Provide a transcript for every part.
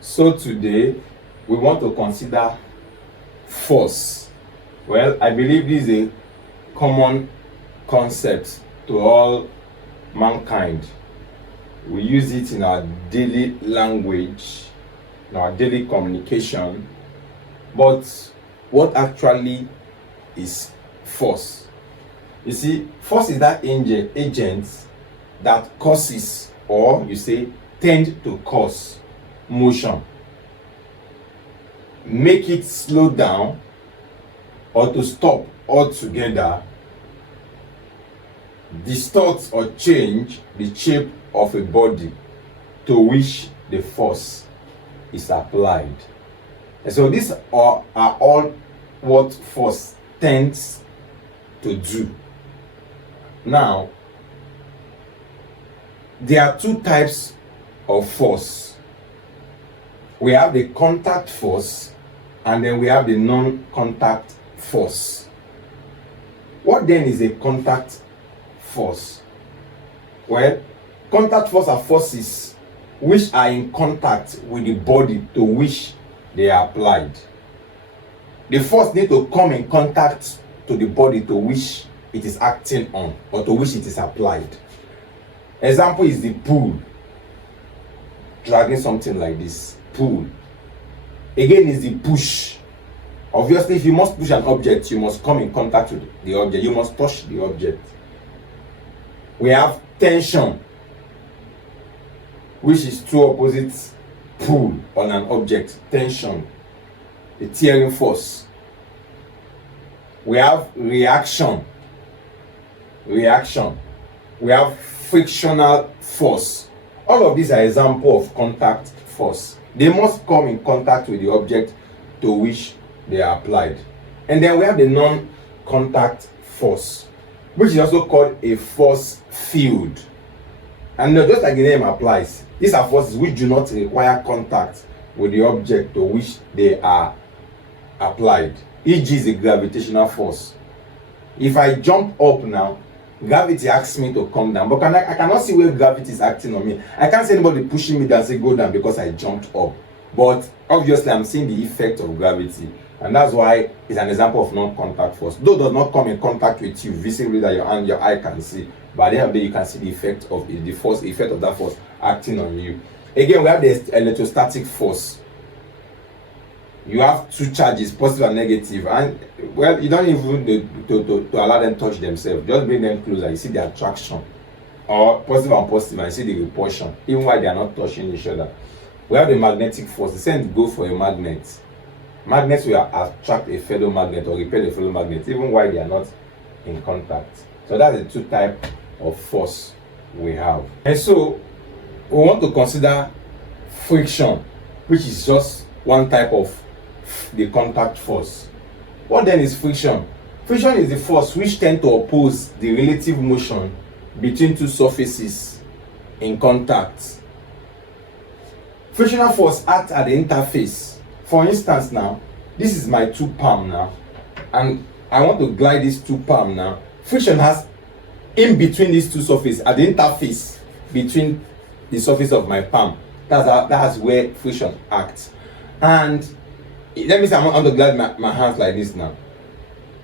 So today we want to consider force. Well, I believe this is a common concept to all mankind. We use it in our daily language, in our daily communication. But what actually is force? You see, force is that agent that causes, or you say tend to cause, motion, make it slow down, or to stop altogether, distort or change the shape of a body to which the force is applied. And so these are all what force tends to do. Now, there are two types of force. We have the contact force, and then we have the non-contact force. What then is a contact force? Well, contact force are forces which are in contact with the body to which they are applied. The force need to come in contact to the body to which it is acting on, or to which it is applied. Example is the pull. Dragging something like this, pull. Again is the push. Obviously, if you must push an object, you must come in contact with the object. You must touch the object. We have tension, which is two opposites pull on an object. Tension, the tearing force. We have reaction. We have frictional force. All of these are examples of contact force. They must come in contact with the object to which they are applied. And then we have the non-contact force, which is also called a force field. And just like the name applies, these are forces which do not require contact with the object to which they are applied. E.g. is a gravitational force. If I jump up now, gravity asks me to come down, but I cannot see where gravity is acting on me. I can't see anybody pushing me down, say go down, because I jumped up. But obviously I'm seeing the effect of gravity, and that's why it's an example of non-contact force. Though it does not come in contact with you visibly that your eye can see, but at the end of the day you can see the effect of the force, the effect of that force acting on you. Again, we have the electrostatic force. You have two charges, positive and negative, and well, you don't even need to allow them touch themselves. Just bring them closer. You see the attraction, or positive and positive, and you see the repulsion, even while they are not touching each other. We have the magnetic force. The same go for a magnet. Magnets will attract a fellow magnet or repel a fellow magnet, even while they are not in contact. So that's the two types of force we have. And so we want to consider friction, which is just one type of the contact force. What then is friction? Friction is the force which tends to oppose the relative motion between two surfaces in contact. Frictional force acts at the interface. For instance, now this is my two palm now, and I want to glide these two palm now. Friction has in between these two surfaces, at the interface between the surface of my palm. That's where friction acts. And let me say I want to glide my hands like this now.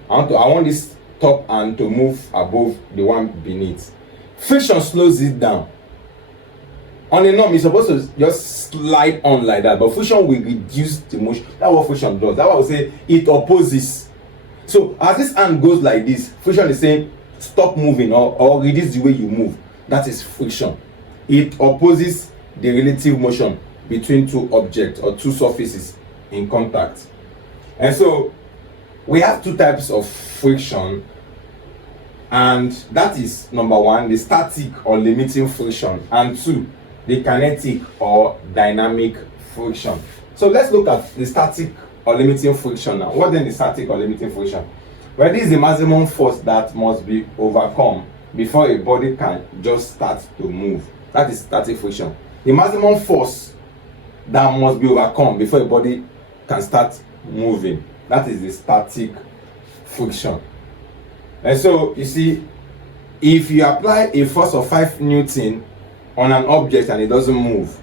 I want this top hand to move above the one beneath. Friction slows it down. On a norm, it's supposed to just slide on like that, but friction will reduce the motion. That's what friction does. That's why I would say it opposes. So as this hand goes like this, friction is saying stop moving or reduce the way you move. That is friction. It opposes the relative motion between two objects or two surfaces in contact. And so we have two types of friction, and that is number one, the static or limiting friction, and two, the kinetic or dynamic friction. So let's look at the static or limiting friction now. What then is static or limiting friction? Well, this is the maximum force that must be overcome before a body can just start to move. That is static friction. The maximum force that must be overcome before a body can start moving. That is the static friction. And so you see, if you apply a force of 5 Newton on an object and it doesn't move,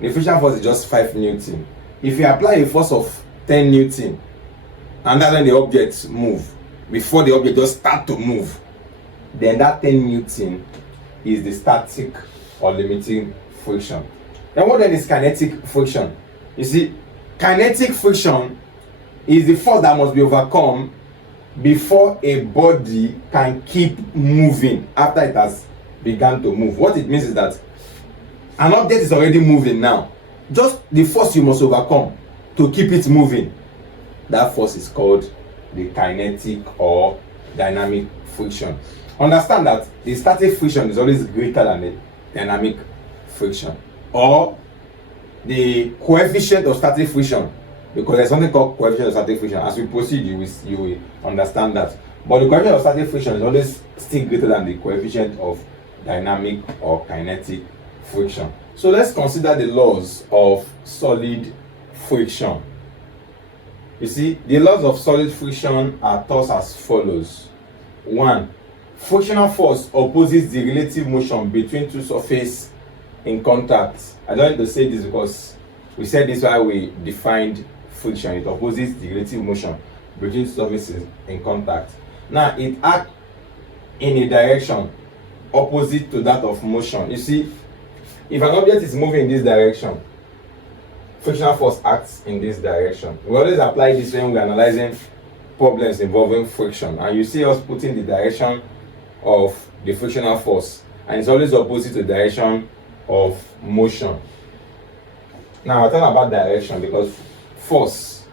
the frictional force is just 5 Newton. If you apply a force of 10 Newton, and that's when the object move, before the object just start to move, then that 10 Newton is the static or limiting friction. Then what then is kinetic friction? You see, kinetic friction is the force that must be overcome before a body can keep moving after it has begun to move. What it means is that an object is already moving now. Just the force you must overcome to keep it moving. That force is called the kinetic or dynamic friction. Understand that the static friction is always greater than the dynamic friction, or the coefficient of static friction, because there's something called coefficient of static friction. As we proceed, you will understand that. But the coefficient of static friction is always still greater than the coefficient of dynamic or kinetic friction. So let's consider the laws of solid friction. You see, the laws of solid friction are thus as follows. 1. Frictional force opposes the relative motion between two surfaces in contact. I don't need to say this because we said this while we defined friction. It opposes the relative motion between surfaces in contact. Now, it acts in a direction opposite to that of motion. You see, if an object is moving in this direction, frictional force acts in this direction. We always apply this when we're analyzing problems involving friction, and you see us putting the direction of the frictional force, and it's always opposite to the direction of motion. Now I'll talk about direction because force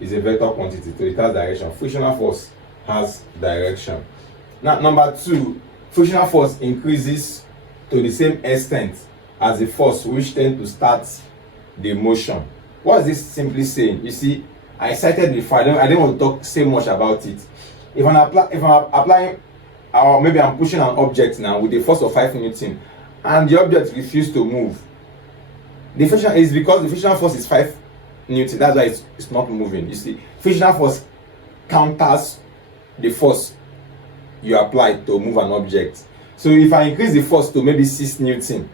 is a vector quantity, so it has direction. Frictional force has direction. Now, number 2, frictional force increases to the same extent as the force which tends to start the motion. What is this simply saying? You see, I cited before. I don't want to say much about it. If I'm applying, or maybe I'm pushing an object now with a force of 5 Newton, and the object refuses to move, the friction is because the frictional force is 5 Newton. That's why it's not moving. You see, frictional force counters the force you apply to move an object. So if I increase the force to maybe 6 Newton,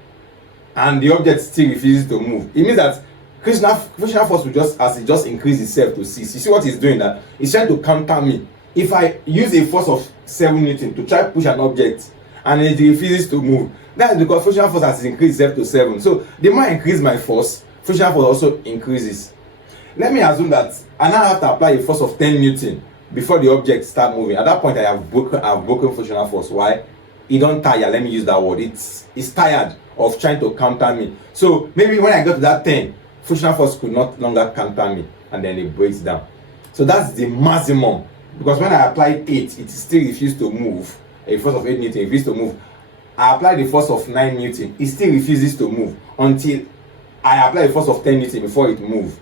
and the object still refuses to move, it means that frictional force will just increase itself to 6. You see what it's doing? That it's trying to counter me. If I use a force of 7 Newton to try to push an object and it refuses to move, that's because frictional force has increased itself to 7. So the more I increase my force, frictional force also increases. Let me assume that I now have to apply a force of 10 Newton before the object start moving. At that point, I have broken frictional force. Why? It don't tire. Let me use that word. It's tired of trying to counter me. So maybe when I got to that 10, frictional force could not longer counter me, and then it breaks down. So that's the maximum. Because when I applied 8, it still refused to move. A force of 8 Newton refused to move. I applied the force of 9 Newton. It still refuses to move until I apply a force of 10 Newton before it moves.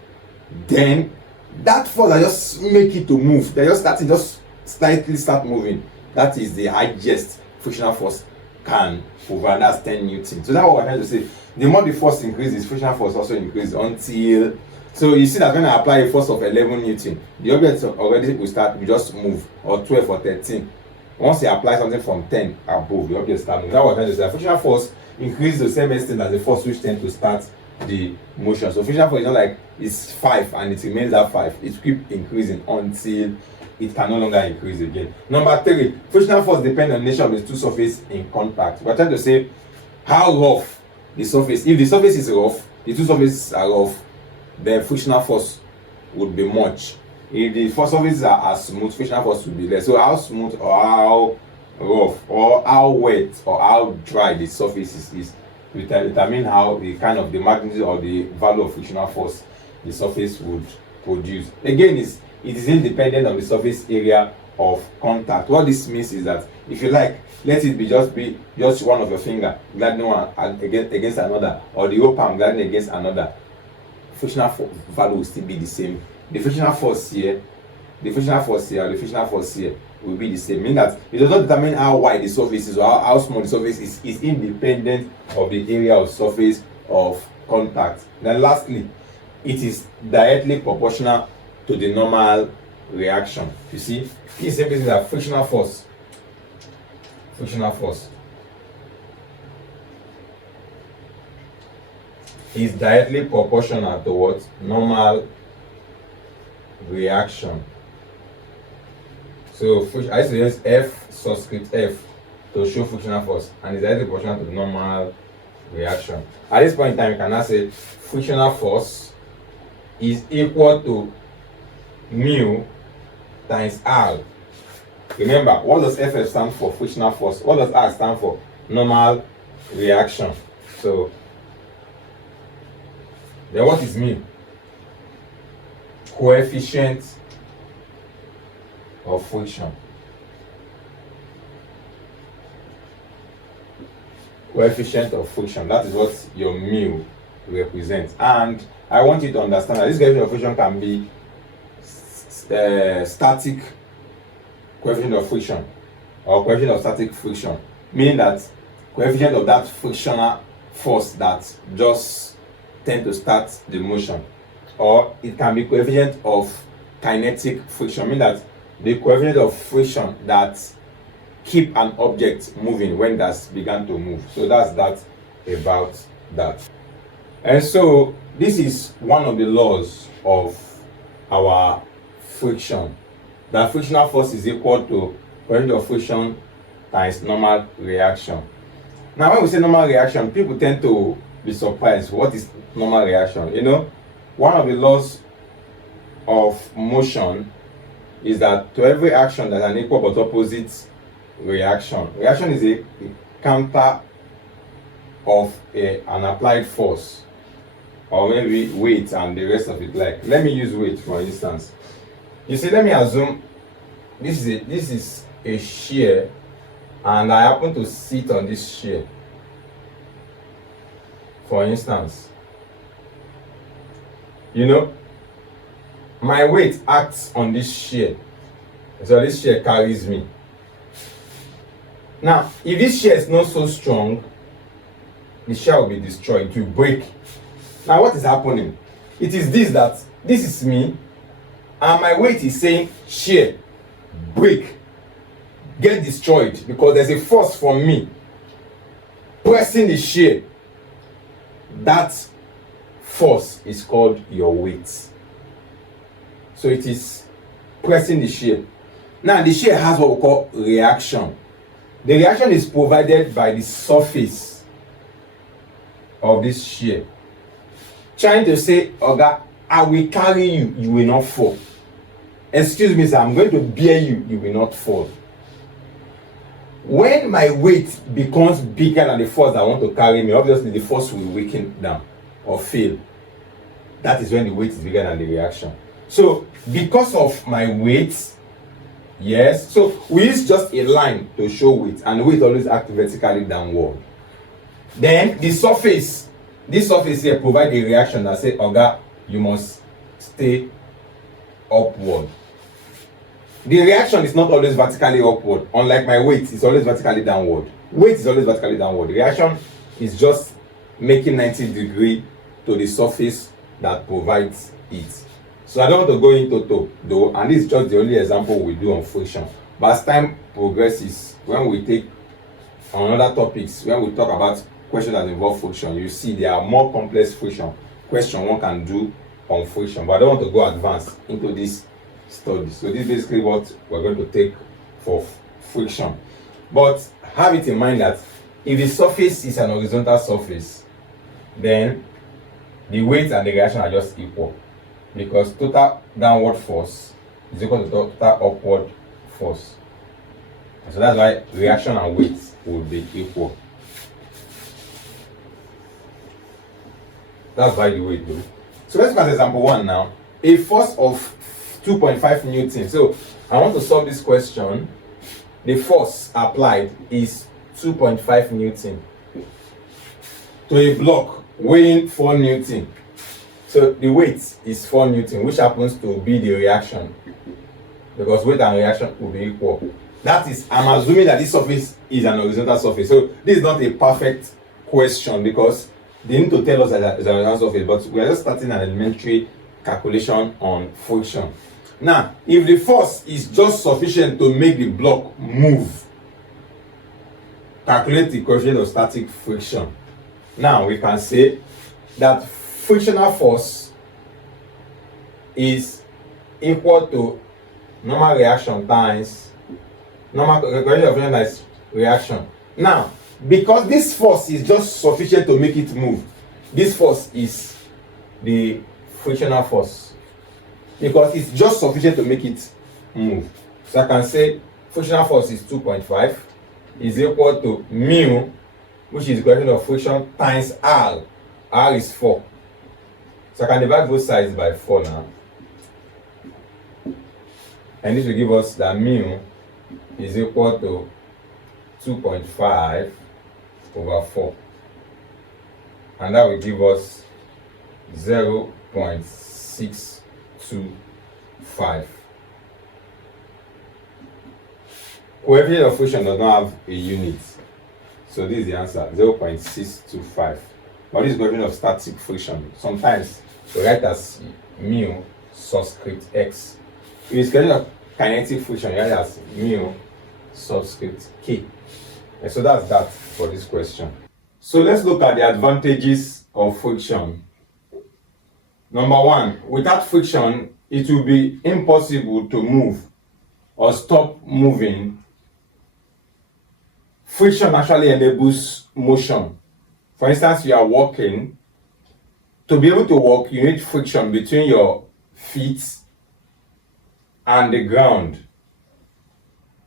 Then that force that just make it to move, they just slightly start moving. That is the highest frictional force can over, and that's 10 Newton. So that's what we're trying to say. The more the force increases, frictional force also increases until. So you see that when I apply a force of 11 Newton, the object already will just move, or 12 or 13. Once you apply something from 10 above, the object starts moving. That's what we're trying to say. Frictional force increases the same extent as the force which tends to start the motion. So frictional force is not like it's 5 and it remains at 5. It keeps increasing until it can no longer increase again. Number 3, frictional force depends on the nature of the two surfaces in contact. We're trying to say how rough the surface. If the surface is rough, the two surfaces are rough, then frictional force would be much. If the surfaces are smooth, frictional force would be less. So how smooth or how rough or how wet or how dry the surface is will determine how the kind of the magnitude or the value of frictional force the surface would produce. Again, it is independent of the surface area of contact. What this means is that if you like, let it be just one of your finger gliding one against another, or the whole palm gliding against another, frictional value will still be the same. The frictional force here, or the frictional force here will be the same. Meaning that it does not determine how wide the surface is or how small the surface is. It's independent of the area of surface of contact. Then lastly, it is directly proportional to the normal reaction. You see, it's simply that frictional force is directly proportional to what? Normal reaction. So I used to use F subscript F to show frictional force, and it's directly proportional to the normal reaction. At this point in time, you can now say frictional force is equal to mu times R. Remember, what does FF stand for? Frictional force. What does R stand for? Normal reaction. So then what is mu? Coefficient of friction. Coefficient of friction. That is what your mu represents. And I want you to understand that this coefficient of friction can be static coefficient of friction or coefficient of static friction, meaning that coefficient of that frictional force that just tend to start the motion, or it can be coefficient of kinetic friction, meaning that the coefficient of friction that keep an object moving when that's began to move. So that's that about that. And so this is one of the laws of our friction, that frictional force is equal to coefficient of friction times normal reaction. Now when we say normal reaction, people tend to be surprised. What is normal reaction? You know, one of the laws of motion is that to every action there's an equal but opposite reaction. Reaction is a counter of an applied force, or maybe weight and the rest of it. Like, let me use weight for instance. You see, let me assume this is a shear, and I happen to sit on this shear. For instance, you know, my weight acts on this shear, so this shear carries me. Now, if this shear is not so strong, the shear will be destroyed, it will break. Now, what is happening? It is this is me, and my weight is saying shear, break, get destroyed, because there's a force from me pressing the shear. That force is called your weight. So it is pressing the shear. Now the shear has what we call reaction. The reaction is provided by the surface of this shear, trying to say, Oga, I will carry you, you will not fall. Excuse me, sir, I'm going to bear you, you will not fall. When my weight becomes bigger than the force that want to carry me, obviously the force will weaken down or fail. That is when the weight is bigger than the reaction. So because of my weight, yes, so we use just a line to show weight, and weight always acts vertically downward. Then the surface, this surface here provide a reaction that say, Oga, you must stay upward. The reaction is not always vertically upward. Unlike my weight, it's always vertically downward. Weight is always vertically downward. The reaction is just making 90 degrees to the surface that provides it. So I don't want to go into though, and this is just the only example we do on friction. But as time progresses, when we take on other topics, when we talk about questions that involve friction, you see there are more complex friction questions one can do on friction. But I don't want to go advanced into this study. So this is basically what we're going to take for friction. But have it in mind that if the surface is an horizontal surface, then the weight and the reaction are just equal, because total downward force is equal to total upward force. And so that's why reaction and weight will be equal. That's by the way though. So let's look at example 1 now. A force of 2.5 Newton. So I want to solve this question. The force applied is 2.5 Newton to a block weighing 4 Newton. So the weight is 4 Newton, which happens to be the reaction, because weight and reaction will be equal. That is, I'm assuming that this surface is an horizontal surface. So this is not a perfect question, because they need to tell us that it's an horizontal surface, but we are just starting an elementary calculation on friction. Now, if the force is just sufficient to make the block move, calculate the coefficient of static friction. Now we can say that frictional force is equal to normal reaction times normal correction of friction times reaction. Now, because this force is just sufficient to make it move, this force is the frictional force, because it's just sufficient to make it move. So I can say frictional force is 2.5 is equal to mu, which is the coefficient of friction, times R. R is 4. So I can divide both sides by 4 now. And this will give us that mu is equal to 2.5 over 4. And that will give us 0.625. Coefficient of friction does not have a unit. So this is the answer, 0.625. But this is coefficient of static friction. Sometimes we write as mu subscript x. If it's coefficient of kinetic friction, you write as mu subscript k. And so that's that for this question. So let's look at the advantages of friction. Number one, without friction, it will be impossible to move or stop moving. Friction actually enables motion. For instance, you are walking. To be able to walk, you need friction between your feet and the ground.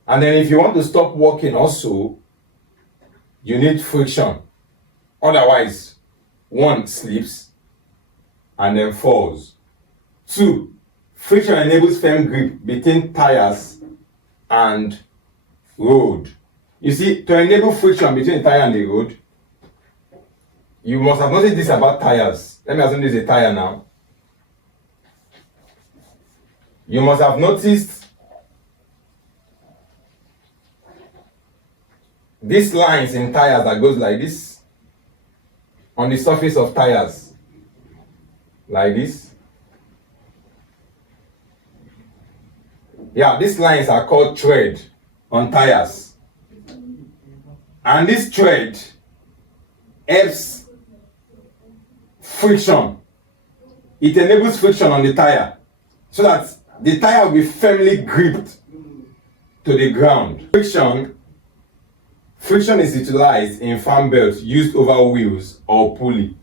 And then if you want to stop walking also, you need friction. Otherwise, one slips and then falls. Two, friction enables firm grip between tires and road. You see, to enable friction between the tire and the road, you must have noticed this about tires. Let me assume this is a tire now. You must have noticed these lines in tires that goes like this on the surface of tires, like this. Yeah, these lines are called tread on tires. And this tread helps friction. It enables friction on the tire so that the tire will be firmly gripped to the ground. Friction is utilized in fan belts used over wheels or pulley.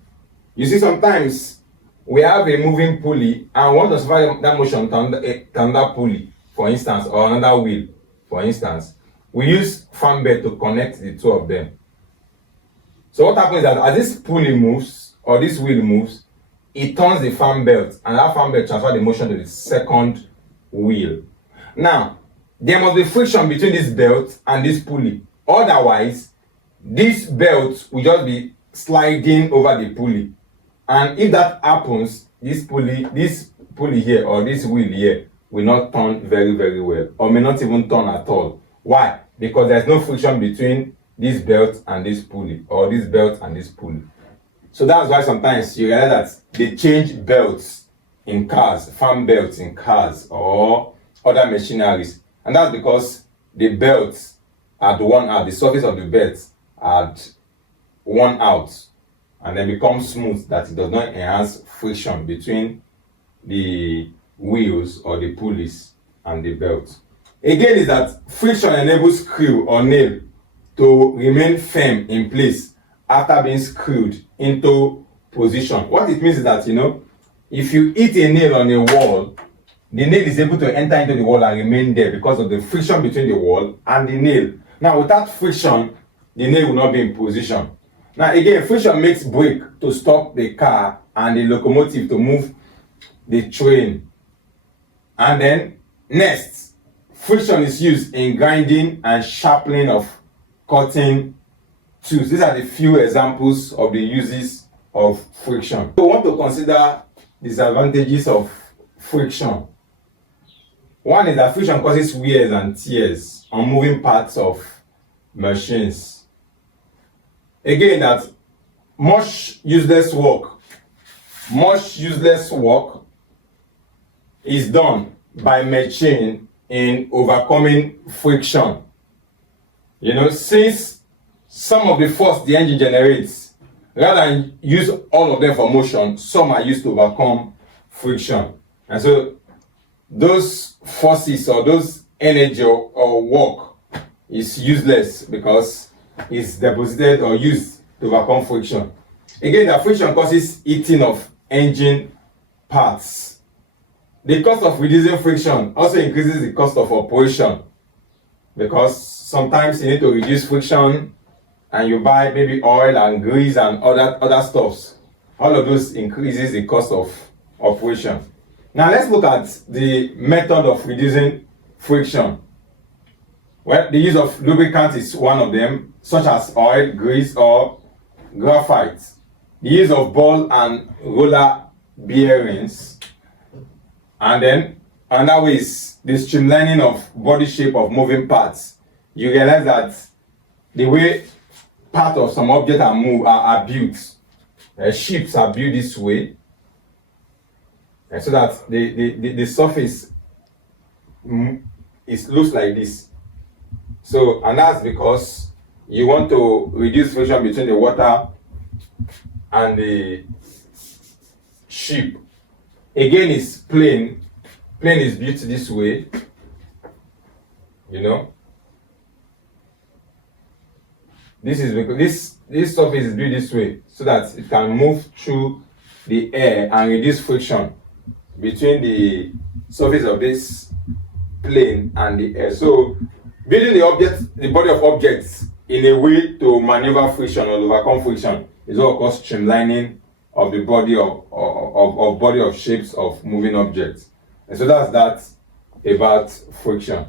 You see, sometimes we have a moving pulley and we want to survive that motion to another pulley, for instance, or another wheel, for instance. We use fan belt to connect the two of them. So what happens is that as this pulley moves or this wheel moves, it turns the fan belt, and that fan belt transfers the motion to the second wheel. Now, there must be friction between this belt and this pulley. Otherwise, this belt will just be sliding over the pulley. And if that happens, this pulley here or this wheel here will not turn very, very well, or may not even turn at all. Why? Because there's no friction between this belt and this pulley, or this belt and this pulley. So that's why sometimes you realize that they change belts in cars, fan belts in cars or other machineries. And that's because the belts had worn out, the surface of the belt had worn out and then become smooth, that it does not enhance friction between the wheels or the pulleys and the belt. Again, is that friction enables screw or nail to remain firm in place after being screwed into position. What it means is that, if you hit a nail on a wall, the nail is able to enter into the wall and remain there because of the friction between the wall and the nail. Now, without friction, the nail will not be in position. Now, again, friction makes brake to stop the car and the locomotive to move the train. And then, next, friction is used in grinding and sharpening of cutting tools. These are the few examples of the uses of friction. So we want to consider disadvantages of friction. One is that friction causes wears and tears on moving parts of machines. Again, that much useless work is done by machine in overcoming friction. Since some of the force the engine generates rather than use all of them for motion, some are used to overcome friction. And so those forces or those energy or work is useless because it's deposited or used to overcome friction. Again, the friction causes eating of engine parts. The cost of reducing friction also increases the cost of operation, because sometimes you need to reduce friction and you buy maybe oil and grease and other stuffs. All of those increases the cost of operation. Now let's look at the method of reducing friction. Well, the use of lubricant is one of them, such as oil, grease, or graphite. The use of ball and roller bearings. And then another way is the streamlining of body shape of moving parts. You realize that the way part of some objects are built, ships are built this way, so that the surface looks like this. So, and that's because you want to reduce friction between the water and the ship. Again, it's plane. Plane is built this way, you know. This is because this surface is built this way so that it can move through the air and reduce friction between the surface of this plane and the air. So building the body of objects in a way to maneuver friction or overcome friction is what called streamlining of the body of shapes of moving objects. And so that's that about friction.